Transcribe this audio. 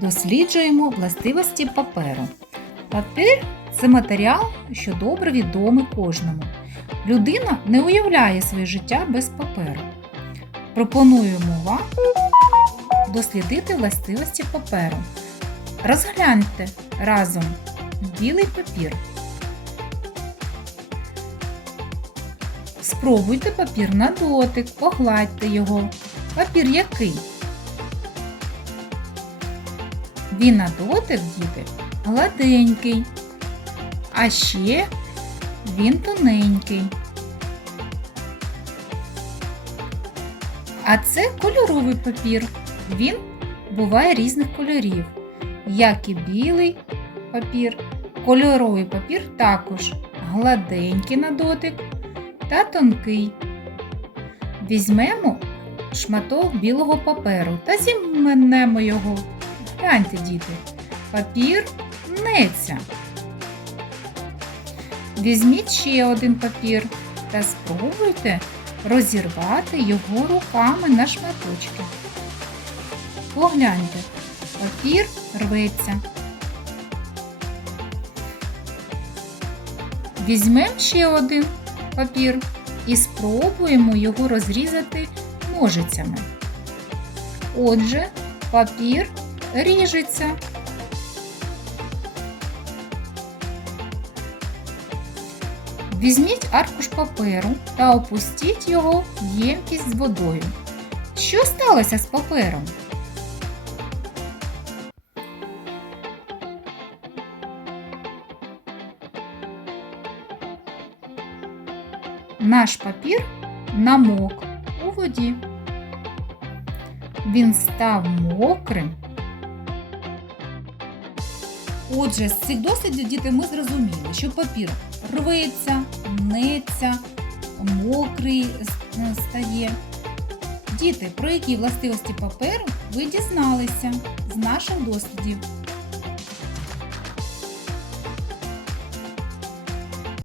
Досліджуємо властивості паперу. Папір це матеріал, що добре відомий кожному. Людина не уявляє своє життя без паперу. Пропонуємо вам дослідити властивості паперу. Розгляньте разом білий папір. Спробуйте папір на дотик, погладьте його. Папір який? Він на дотик, діти, гладенький. А ще він тоненький. А це кольоровий папір. Він буває різних кольорів, як і білий папір. Кольоровий папір також гладенький на дотик та тонкий. Візьмемо шматок білого паперу та зімнемо його. Гляньте, діти, папір мнеться. Візьміть ще один папір та спробуйте розірвати його руками на шматочки. Погляньте, папір рветься. Візьмемо ще один папір і спробуємо його розрізати ножицями. Отже, папір ріжеться. Візьміть аркуш паперу та опустіть його в ємкість з водою. Що сталося з папером? Наш папір намок у воді. Він став мокрим. Отже, з цих дослідів діти ми зрозуміли, що папір рветься, мнеться, мокрий стає. Діти, про які властивості паперу ви дізналися з наших дослідів.